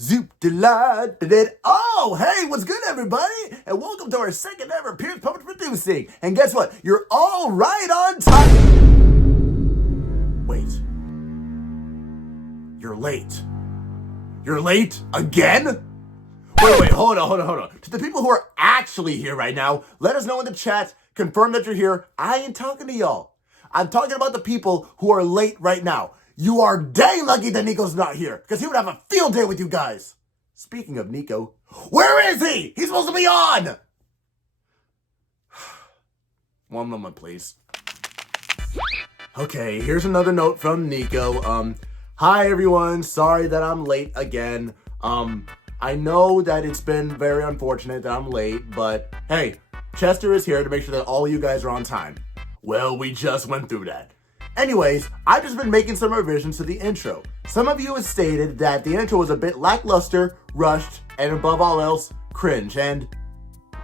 Zoop delight. And then, oh, hey, what's good, everybody? And welcome to our second ever Pierce Puppet Producing. And guess what? You're all right on time. Wait. You're late. You're late again? Wait, hold on. To the people who are actually here right now, let us know in the chat, confirm that you're here. I ain't talking to y'all. I'm talking about the people who are late right now. You are dang lucky that Nico's not here, because he would have a field day with you guys. Speaking of Nico, where is he? He's supposed to be on! One moment, please. Okay, here's another note from Nico. Hi everyone, sorry that I'm late again. I know that it's been very unfortunate that I'm late, but hey, Chester is here to make sure that all you guys are on time. Well, we just went through that. Anyways, I've just been making some revisions to the intro. Some of you have stated that the intro was a bit lackluster, rushed, and above all else, cringe, and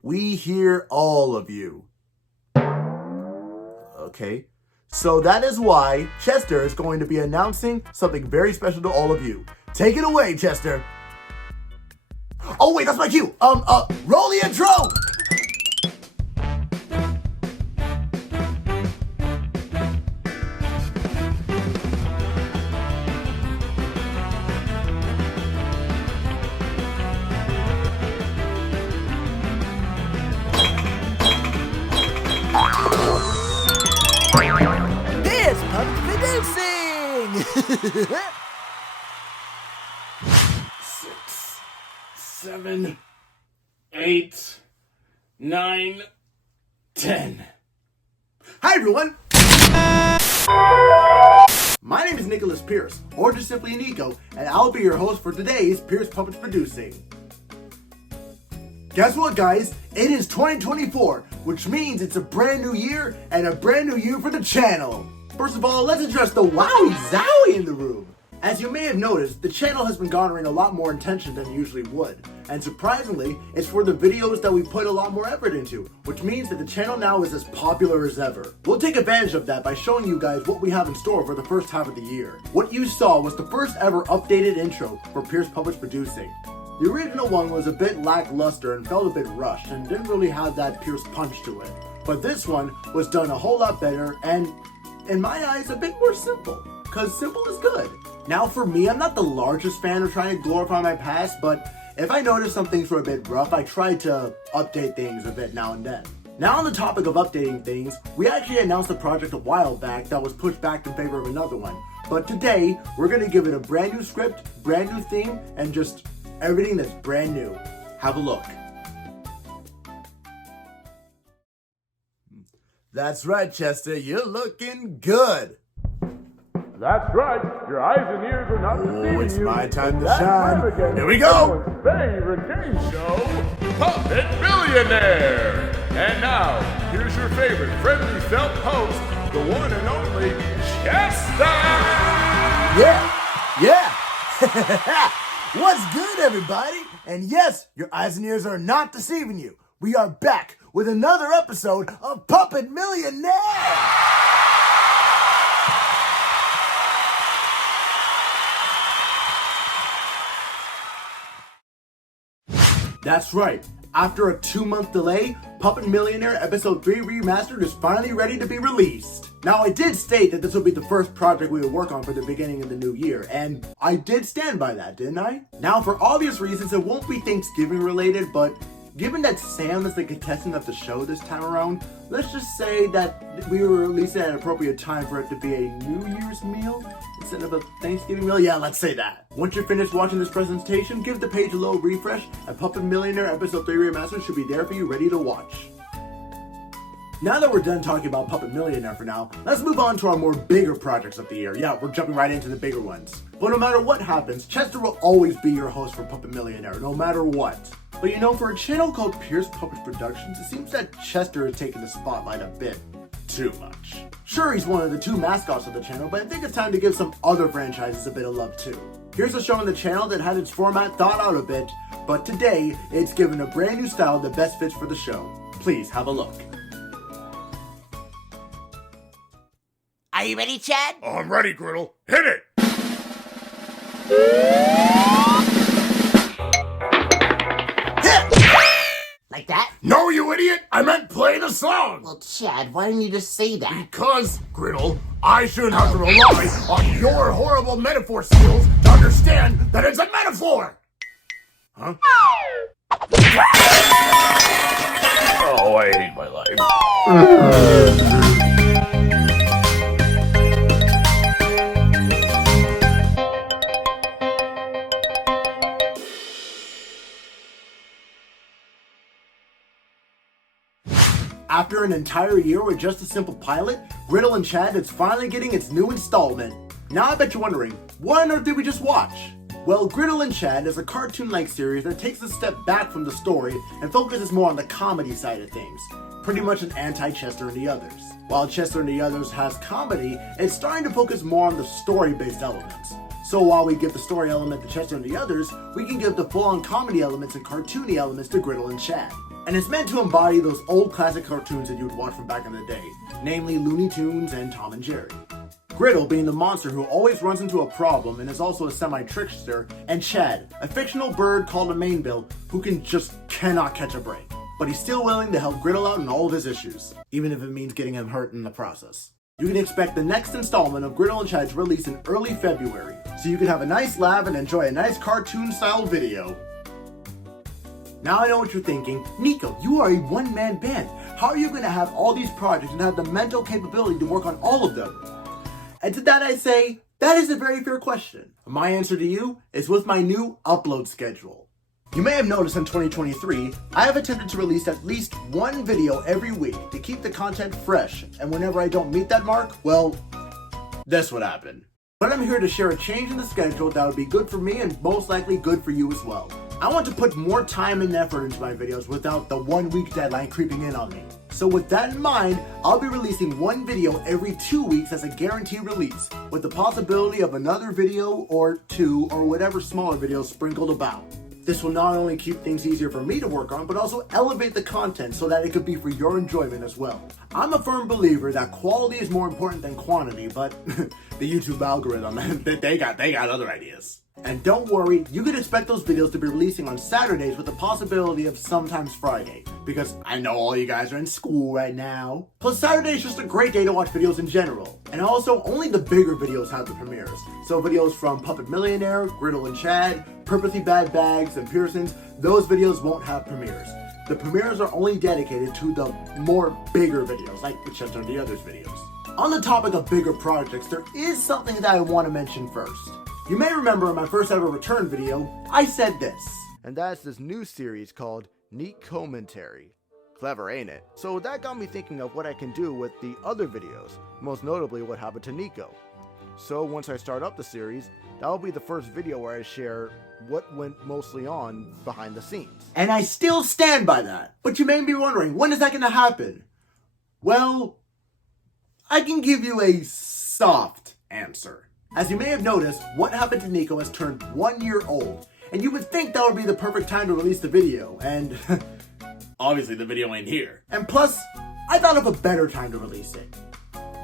we hear all of you. Okay, so that is why Chester is going to be announcing something very special to all of you. Take it away, Chester. Oh wait, that's my cue. Roll the intro! This Puppet Producing! 6, 7, 8, 9, 10. Hi everyone! My name is Nicholas Pierce, or just simply Nico, and I'll be your host for today's Pierce Puppets Producing. Guess what, guys? It is 2024, which means it's a brand new year and a brand new year for the channel. First of all, let's address the wowie zowie in the room. As you may have noticed, the channel has been garnering a lot more attention than it usually would. And surprisingly, it's for the videos that we put a lot more effort into, which means that the channel now is as popular as ever. We'll take advantage of that by showing you guys what we have in store for the first half of the year. What you saw was the first ever updated intro for Pierce Puppets Producing. The original one was a bit lackluster and felt a bit rushed and didn't really have that Pierce punch to it. But this one was done a whole lot better and, in my eyes, a bit more simple. Cause simple is good. Now for me, I'm not the largest fan of trying to glorify my past, but if I notice some things were a bit rough, I try to update things a bit now and then. Now on the topic of updating things, we actually announced a project a while back that was pushed back in favor of another one. But today, we're gonna give it a brand new script, brand new theme, and just everything that's brand new. Have a look. That's right, Chester, you're looking good. That's right. Your eyes and ears are not deceiving you. It's my time to That's shine. time again. Here we go. Everyone's favorite game show, Puppet Millionaire. And now, here's your favorite friendly felt host, the one and only Chester. Yeah. What's good, everybody? And yes, your eyes and ears are not deceiving you. We are back with another episode of Puppet Millionaire. That's right. After a 2-month delay, Puppet Millionaire Episode 3 Remastered is finally ready to be released. Now, I did state that this would be the first project we would work on for the beginning of the new year, and I did stand by that, didn't I? Now, for obvious reasons, it won't be Thanksgiving related, but given that Sam is the contestant of the show this time around, let's just say that we will release it at an appropriate time for it to be a New Year's meal instead of a Thanksgiving meal. Yeah, let's say that. Once you're finished watching this presentation, give the page a little refresh, and Puppet Millionaire Episode 3 Remastered should be there for you, ready to watch. Now that we're done talking about Puppet Millionaire for now, let's move on to our more bigger projects of the year. Yeah, we're jumping right into the bigger ones. But no matter what happens, Chester will always be your host for Puppet Millionaire, no matter what. But you know, for a channel called Pierce Puppets Productions, it seems that Chester is taking the spotlight a bit too much. Sure, he's one of the 2 mascots of the channel, but I think it's time to give some other franchises a bit of love too. Here's a show on the channel that had its format thought out a bit, but today, it's given a brand new style that best fits for the show. Please have a look. Are you ready, Chad? I'm ready, Griddle. Hit it! Well, Chad, why didn't you just say that? Because, Griddle, I shouldn't have to rely on your horrible metaphor skills to understand that it's a metaphor! Huh? Oh, I hate my life. After an entire year with just a simple pilot, Griddle and Chad is finally getting its new installment. Now I bet you're wondering, what on earth did we just watch? Well, Griddle and Chad is a cartoon-like series that takes a step back from the story and focuses more on the comedy side of things. Pretty much an anti-Chester and the Others. While Chester and the Others has comedy, it's starting to focus more on the story-based elements. So while we give the story element to Chester and the Others, we can give the full-on comedy elements and cartoony elements to Griddle and Chad. And it's meant to embody those old classic cartoons that you would watch from back in the day, namely Looney Tunes and Tom and Jerry. Griddle being the monster who always runs into a problem and is also a semi-trickster, and Chad, a fictional bird called a mainbill who cannot catch a break. But he's still willing to help Griddle out in all of his issues, even if it means getting him hurt in the process. You can expect the next installment of Griddle and Chad to release in early February, so you can have a nice laugh and enjoy a nice cartoon-style video. Now I know what you're thinking, Nico, you are a one-man band. How are you going to have all these projects and have the mental capability to work on all of them? And to that I say, that is a very fair question. My answer to you is with my new upload schedule. You may have noticed in 2023, I have attempted to release at least one video every week to keep the content fresh, and whenever I don't meet that mark, well, this would happen. But I'm here to share a change in the schedule that would be good for me and most likely good for you as well. I want to put more time and effort into my videos without the 1 week deadline creeping in on me. So with that in mind, I'll be releasing one video every 2 weeks as a guaranteed release, with the possibility of another video or two or whatever smaller videos sprinkled about. This will not only keep things easier for me to work on, but also elevate the content so that it could be for your enjoyment as well. I'm a firm believer that quality is more important than quantity, but the YouTube algorithm, they got other ideas. And don't worry, you can expect those videos to be releasing on Saturdays with the possibility of sometimes Friday, because I know all you guys are in school right now. Plus Saturday is just a great day to watch videos in general. And also, only the bigger videos have the premieres. So videos from Puppet Millionaire, Griddle and Chad, Purposely Bad Bags, and Pearson's, those videos won't have premieres. The premieres are only dedicated to the more bigger videos, like the Chester and the Others videos. On the topic of bigger projects, there is something that I want to mention first. You may remember in my first ever return video, I said this. And that's this new series called Nicommentary. Clever, ain't it? So that got me thinking of what I can do with the other videos, most notably what happened to Nico. So once I start up the series, that'll be the first video where I share what went mostly on behind the scenes. And I still stand by that. But you may be wondering, when is that going to happen? Well, I can give you a soft answer. As you may have noticed, What Happened to Nico has turned 1 year old, and you would think that would be the perfect time to release the video, and obviously the video ain't here. And plus, I thought of a better time to release it.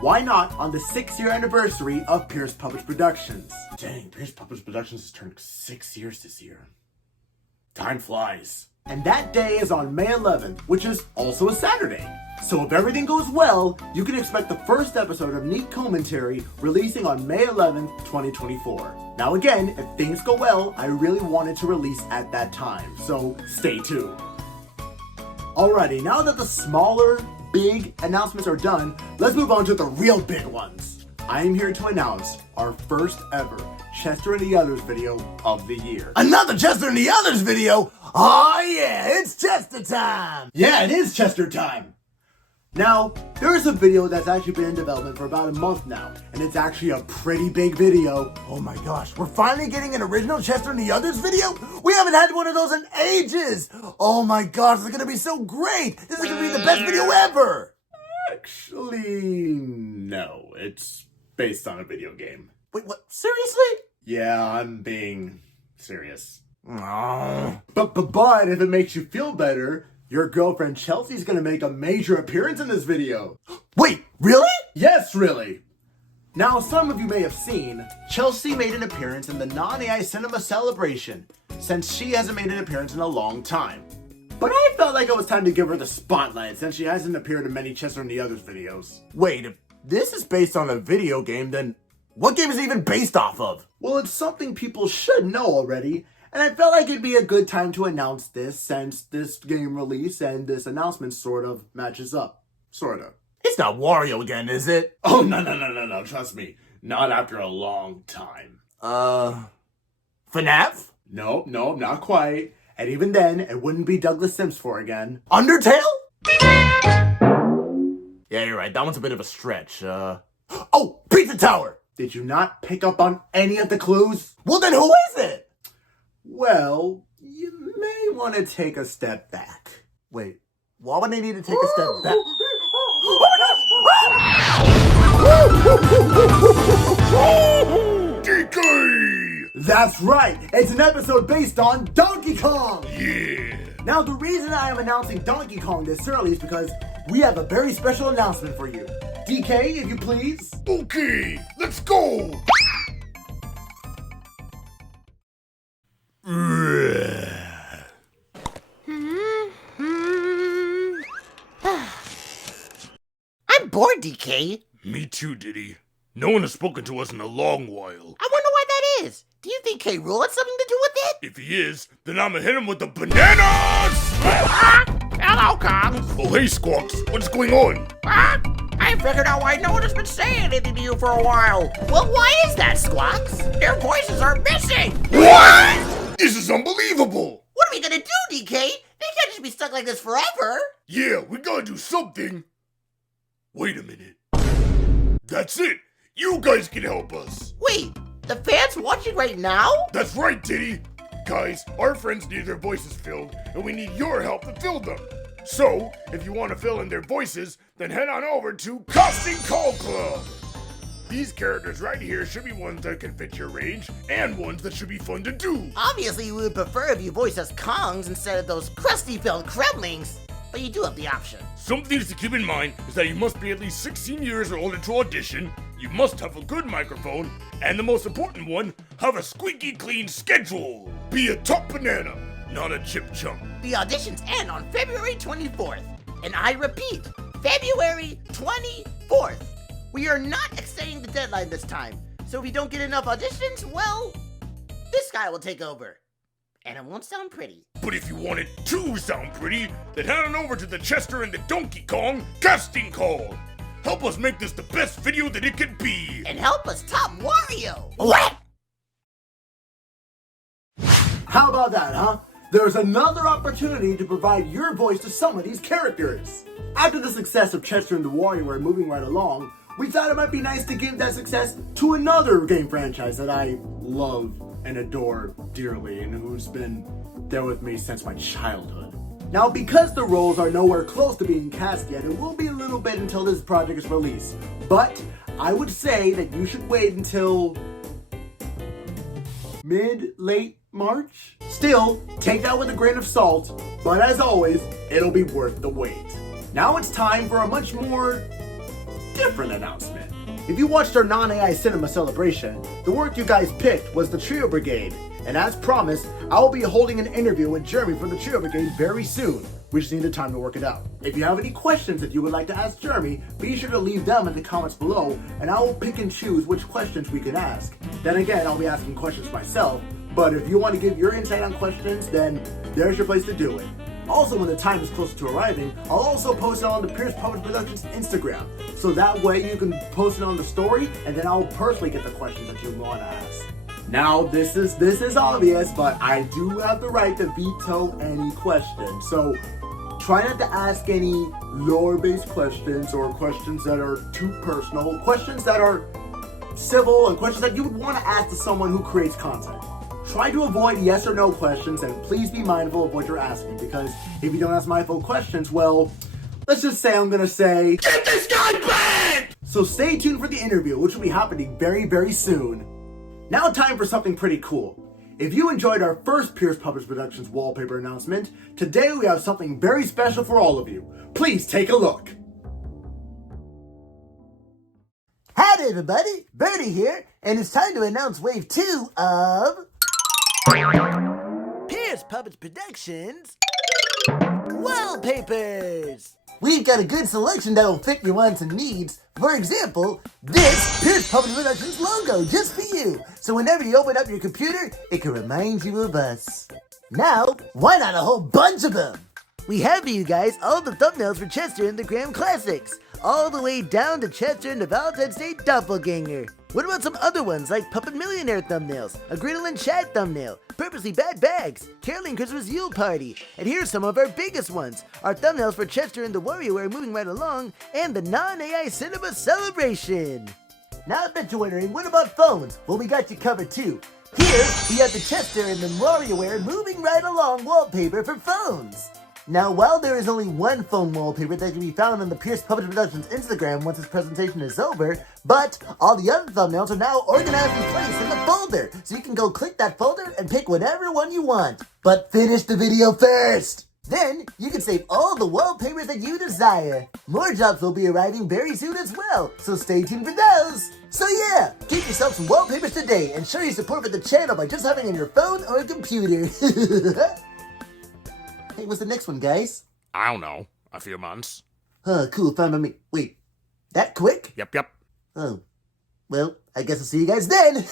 Why not on the 6-year anniversary of Pierce Puppets Productions? Dang, Pierce Puppets Productions has turned 6 years this year. Time flies. And that day is on May 11th, which is also a Saturday. So if everything goes well, you can expect the first episode of Nicommentary releasing on May 11th, 2024. Now again, if things go well, I really wanted to release at that time, so stay tuned. Alrighty, now that the smaller, big announcements are done, let's move on to the real big ones. I am here to announce our first ever Chester and the Others video of the year. Another Chester and the Others video? Oh yeah, it's Chester time! Yeah, it is Chester time! Now, there is a video that's actually been in development for about a month now, and it's actually a pretty big video. Oh my gosh, we're finally getting an original Chester and the Others video? We haven't had one of those in ages! Oh my gosh, this is gonna be so great! This is gonna be the best video ever! Actually, no, it's based on a video game. Wait, what? Seriously? Yeah, I'm being serious. But if it makes you feel better, your girlfriend Chelsea's gonna make a major appearance in this video. Wait, really? Yes, really. Now, some of you may have seen, Chelsea made an appearance in the non-AI cinema celebration, since she hasn't made an appearance in a long time. but I felt like it was time to give her the spotlight since she hasn't appeared in many Chester and the Others videos. Wait, if this is based on a video game, then what game is it even based off of? Well, it's something people should know already, and I felt like it'd be a good time to announce this since this game release and this announcement sort of matches up. Sorta. It's not Wario again, is it? Oh, no, trust me. Not after a long time. FNAF? Nope, not quite. And even then, it wouldn't be Douglas Sims 4 again. Undertale? Yeah, you're right. That one's a bit of a stretch. Oh, Pizza Tower! Did you not pick up on any of the clues? Well, then who is it? Well, you may want to take a step back. Wait, why would I need to take a step back? DK! That's right! It's an episode based on Donkey Kong! Yeah! Now, the reason I am announcing Donkey Kong this early is because we have a very special announcement for you. DK, if you please. Okay, let's go! I'm bored, DK. Me too, Diddy. No one has spoken to us in a long while. I wonder why that is. Do you think K. Rool had something to do with it? If he is, then I'ma hit him with the bananas! Hello, Kong. Oh, hey, Squawks, what's going on? I figured out why no one has been saying anything to you for a while. Well, why is that, Squawks? Their voices are missing. What? This is unbelievable! What are we gonna do, DK? They can't just be stuck like this forever. Yeah, we gotta do something. Wait a minute. That's it! You guys can help us! Wait, the fans watching right now? That's right, Diddy! Guys, our friends need their voices filled, and we need your help to fill them. So, if you want to fill in their voices, then head on over to Casting Call Club! These characters right here should be ones that can fit your range, and ones that should be fun to do. Obviously, we would prefer if you voiced us Kongs instead of those crusty-filled Kremlings, but you do have the option. Some things to keep in mind is that you must be at least 16 years or older to audition, you must have a good microphone, and the most important one, have a squeaky clean schedule. Be a top banana, not a chip chump. The auditions end on February 24th, and I repeat, February 24th. We are not extending the deadline this time, so if we don't get enough auditions, well, this guy will take over. And it won't sound pretty. But if you want it to sound pretty, then head on over to the Chester and the Donkey Kong casting call. Help us make this the best video that it can be. And help us top Wario. What? How about that, huh? There's another opportunity to provide your voice to some of these characters. After the success of Chester and the WarioWare moving right along, we thought it might be nice to give that success to another game franchise that I love and adore dearly and who's been there with me since my childhood. Now, because the roles are nowhere close to being cast yet, it will be a little bit until this project is released. But I would say that you should wait until mid-late March? Still, take that with a grain of salt, but as always, it'll be worth the wait. Now it's time for a much more different announcement. If you watched our non-AI cinema celebration, the work you guys picked was the Trio Brigade, and as promised, I will be holding an interview with Jeremy from the Trio Brigade very soon. We just need the time to work it out. If you have any questions that you would like to ask Jeremy, be sure to leave them in the comments below, and I will pick and choose which questions we can ask. Then again, I'll be asking questions myself, but if you want to give your insight on questions, then there's your place to do it. Also, when the time is closer to arriving, I'll also post it on the Pierce Public Productions Instagram. So that way you can post it on the story, and then I'll personally get the questions that you want to ask. Now, this is obvious, but I do have the right to veto any questions. So try not to ask any lore-based questions or questions that are too personal, questions that are civil, and questions that you would want to ask to someone who creates content. Try to avoid yes or no questions, and please be mindful of what you're asking, because if you don't ask mindful questions, well, let's just say I'm gonna say, get this guy back! So stay tuned for the interview, which will be happening very, very soon. Now time for something pretty cool. If you enjoyed our first Pierce Public Productions wallpaper announcement, today we have something very special for all of you. Please take a look. Hi everybody, Birdie here, and it's time to announce Wave 2 of Pierce Puppets Productions Wallpapers! We've got a good selection that will fit your wants and needs. For example, this Pierce Public Productions logo just for you. So whenever you open up your computer, it can remind you of us. Now, why not a whole bunch of them? We have for you guys all the thumbnails for Chester and the Graham Classics, all the way down to Chester and the Valentine's Day Doppelganger. What about some other ones like Puppet Millionaire thumbnails, a Griddle and Chat thumbnail, Purposely Bad Bags, Caroling Christmas Yule Party, and here's some of our biggest ones, our thumbnails for Chester and the WarioWare Moving Right Along, and the Non-AI Cinema Celebration. Now I bet you're wondering, what about phones? Well, we got you covered too. Here, we have the Chester and the WarioWare Moving Right Along wallpaper for phones. Now, while there is only one phone wallpaper that can be found on the Pierce Public Productions Instagram once this presentation is over, but all the other thumbnails are now organized and placed in the folder, so you can go click that folder and pick whatever one you want. But finish the video first! Then, you can save all the wallpapers that you desire. More drops will be arriving very soon as well, so stay tuned for those! So yeah, get yourself some wallpapers today and show your support for the channel by just having it on your phone or computer. Hey, what's the next one, guys? I don't know. A few months. Oh, cool, fine by me. Wait, that quick? Yep. Oh, well, I guess I'll see you guys then.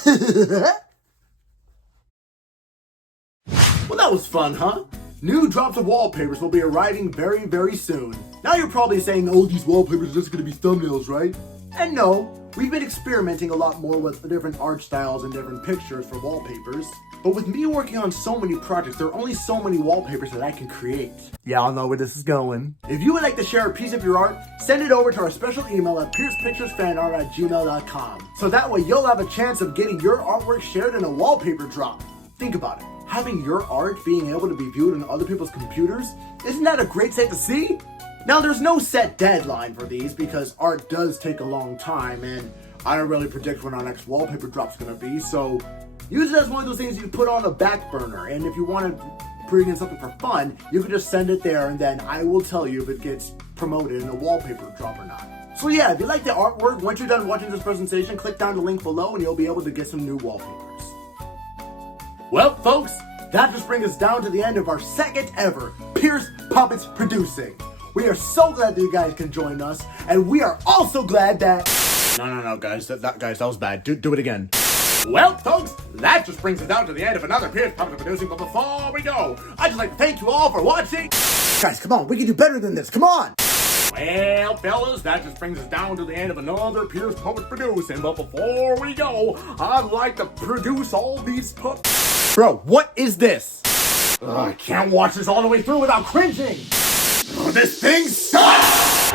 Well, that was fun, huh? New drops of wallpapers will be arriving very, very soon. Now you're probably saying, oh, these wallpapers are just gonna be thumbnails, right? And no, we've been experimenting a lot more with different art styles and different pictures for wallpapers. But with me working on so many projects, there are only so many wallpapers that I can create. Y'all know where this is going. If you would like to share a piece of your art, send it over to our special email at piercepicturesfanart@gmail.com. So that way you'll have a chance of getting your artwork shared in a wallpaper drop. Think about it. Having your art being able to be viewed on other people's computers, isn't that a great sight to see? Now there's no set deadline for these because art does take a long time and I don't really predict when our next wallpaper drop's gonna be, so use it as one of those things you put on a back burner, and if you want to bring in something for fun, you can just send it there and then I will tell you if it gets promoted in a wallpaper drop or not. So yeah, if you like the artwork, once you're done watching this presentation, click down the link below and you'll be able to get some new wallpapers. Well, folks, that just brings us down to the end of our second ever Pierce Puppets Producing. We are so glad that you guys can join us, and we are also glad that... No, guys, that was bad. Do it again. Well, folks, that just brings us down to the end of another Pierce Puppets Producing, but before we go, I'd just like to thank you all for watching. Guys, come on, we can do better than this, come on! Well, fellas, that just brings us down to the end of another Pierce Puppets Producing, but before we go, I'd like to produce all these puppets. Bro, what is this? I can't watch this all the way through without cringing! Oh, this thing sucks!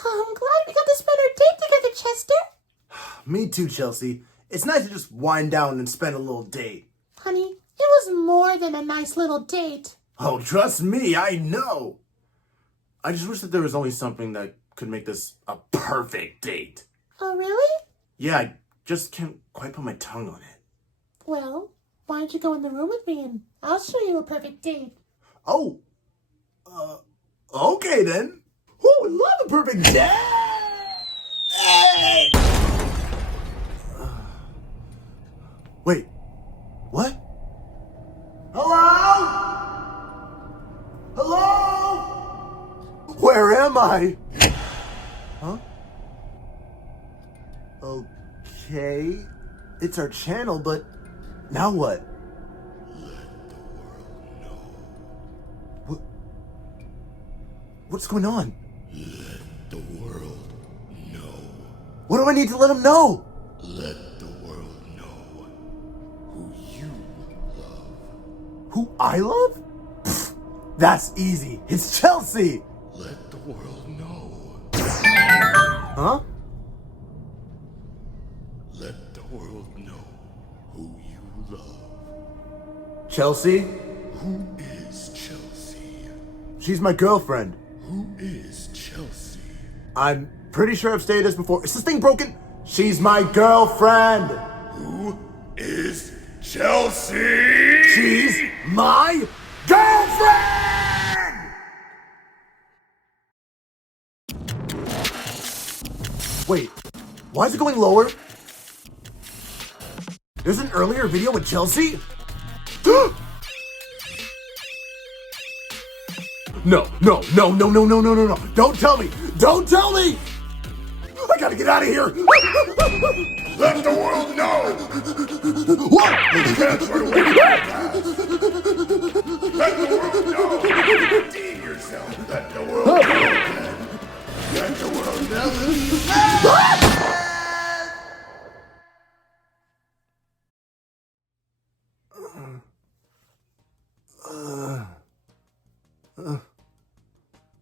I'm glad we got to spend our date together, Chester. Me too, Chelsea. It's nice to just wind down and spend a little date. Honey, it was more than a nice little date. Oh, trust me, I know. I just wish that there was only something that could make this a perfect date. Oh, really? Yeah, I just can't quite put my tongue on it. Well, why don't you go in the room with me and I'll show you a perfect date. Oh, okay then. Oh, I love a perfect date! Hey! Wait, what? Hello? Hello? Where am I? Huh? Okay, it's our channel, but now what? Let the world know. What's going on? Let the world know. What do I need to let them know? Let the world know who you love. Who I love? Pfft, that's easy. It's Chelsea. Let the world know. Huh? Let the world know who you love. Chelsea? Who is Chelsea? She's my girlfriend. Who is Chelsea? I'm pretty sure I've stated this before. Is this thing broken? She's my girlfriend. Who is Chelsea? She's my girlfriend! Wait, why is it going lower? There's an earlier video with Chelsea? No. Don't tell me. Don't tell me. I gotta get out of here. Let the world know. What? That's where we Let the world know. Redeem yourself. Let the world know. Let the world know.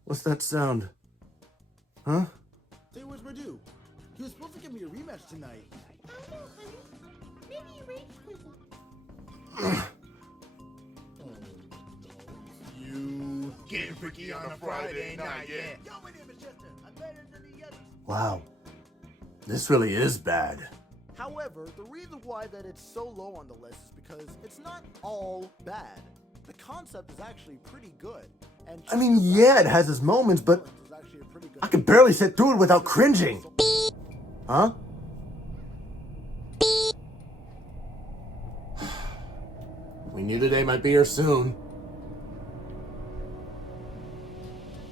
What's that sound? Huh? Say, where's my dude? He was supposed to give me a rematch tonight. I don't know, honey. Maybe you rage quitting. You getting freaky on a Friday night, yeah. Yo, my name is Chester. I'm better than the others. Wow. This really is bad. However, the reason why that it's so low on the list is because it's not all bad. The concept is actually pretty good. And I mean, yeah, it has its moments, but is actually a pretty good I can barely sit through it without cringing. Huh? We knew the day might be here soon.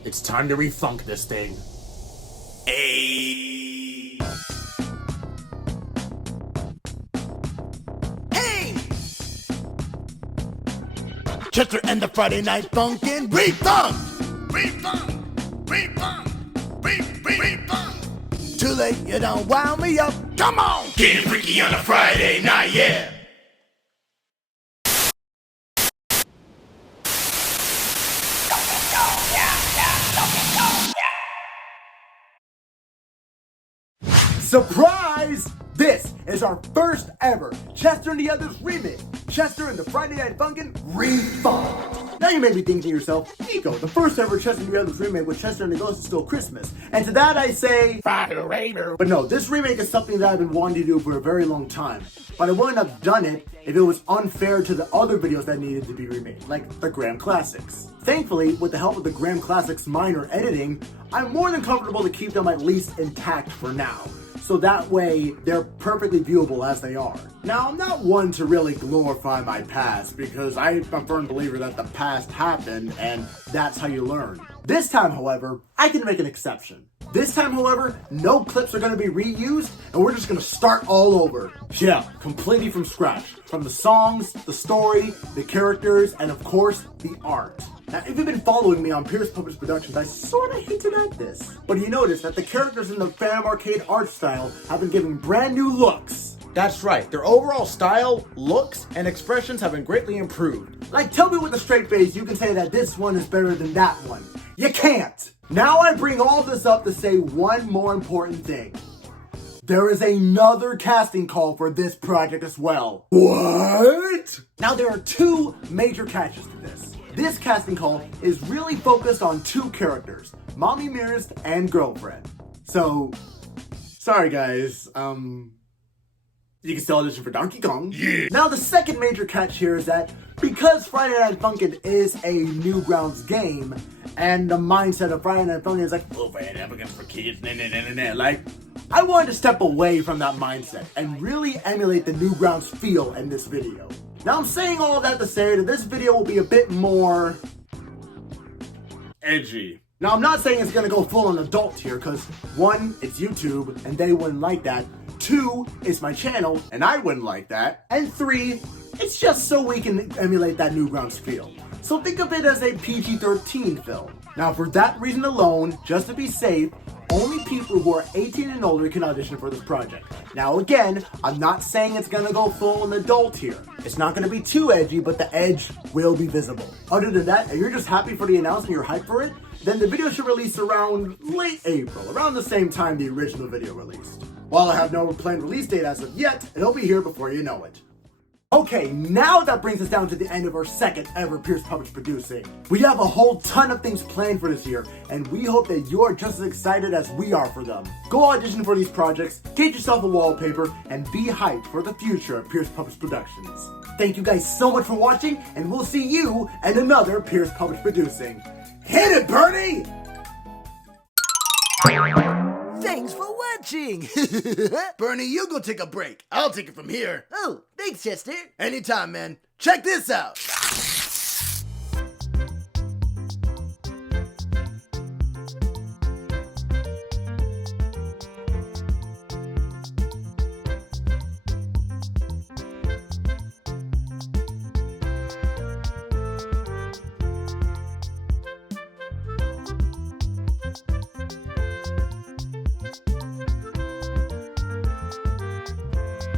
It's time to refunk this thing. Chester and the Friday Night Funkin' Refunk! Refunk! Too late, you don't wound me up. Come on! Getting freaky on a Friday night, yeah! Surprise! This is our first ever Chester and the Others remix. Chester and the Friday Night Funkin' Refunked. Now you may be thinking to yourself, Nico, the first ever Chester and the Others remake with Chester and the Ghost is still Christmas. And to that I say, but no, this remake is something that I've been wanting to do for a very long time. But I wouldn't have done it if it was unfair to the other videos that needed to be remade, like the Graham Classics. Thankfully, with the help of the Graham Classics minor editing, I'm more than comfortable to keep them at least intact for now. So that way, they're perfectly viewable as they are. Now, I'm not one to really glorify my past, because I'm a firm believer that the past happened, and that's how you learn. This time, however, I can make an exception. This time, however, no clips are going to be reused, and we're just going to start all over. Yeah, completely from scratch. From the songs, the story, the characters, and of course, the art. Now, if you've been following me on Pierce Published Productions, I sorta hinted at this. But you notice that the characters in the Fam Arcade art style have been given brand new looks. That's right, their overall style, looks, and expressions have been greatly improved. Like, tell me with a straight face you can say that this one is better than that one. You can't! Now I bring all this up to say one more important thing. There is another casting call for this project as well. What? Now there are two major catches to this. This casting call is really focused on two characters, Mommy Mirrors and Girlfriend. So, sorry guys, you can still audition for Donkey Kong. Yeah. Now the second major catch here is that because Friday Night Funkin' is a Newgrounds game, and the mindset of Friday Night Funkin' is like, oh, Friday Night Funkin's for kids, like, I wanted to step away from that mindset and really emulate the Newgrounds feel in this video. Now I'm saying all of that to say that this video will be a bit more edgy. Now I'm not saying it's gonna go full on adult here, cause one, it's YouTube and they wouldn't like that. Two, it's my channel and I wouldn't like that. And three, it's just so we can emulate that Newgrounds feel. So think of it as a PG-13 film. Now for that reason alone, just to be safe, only people who are 18 and older can audition for this project. Now again, I'm not saying it's gonna go full on adult here. It's not gonna be too edgy, but the edge will be visible. Other than that, if you're just happy for the announcement, you're hyped for it, then the video should release around late April, around the same time the original video released. While I have no planned release date as of yet, it'll be here before you know it. Okay, now that brings us down to the end of our second ever Pierce Published Producing. We have a whole ton of things planned for this year, and we hope that you're just as excited as we are for them. Go audition for these projects, get yourself a wallpaper, and be hyped for the future of Pierce Published Productions. Thank you guys so much for watching, and we'll see you in another Pierce Published Producing. Hit it, Bernie! Thanks for watching. Bernie, you go take a break. I'll take it from here. Oh, thanks, Chester. Anytime, man. Check this out.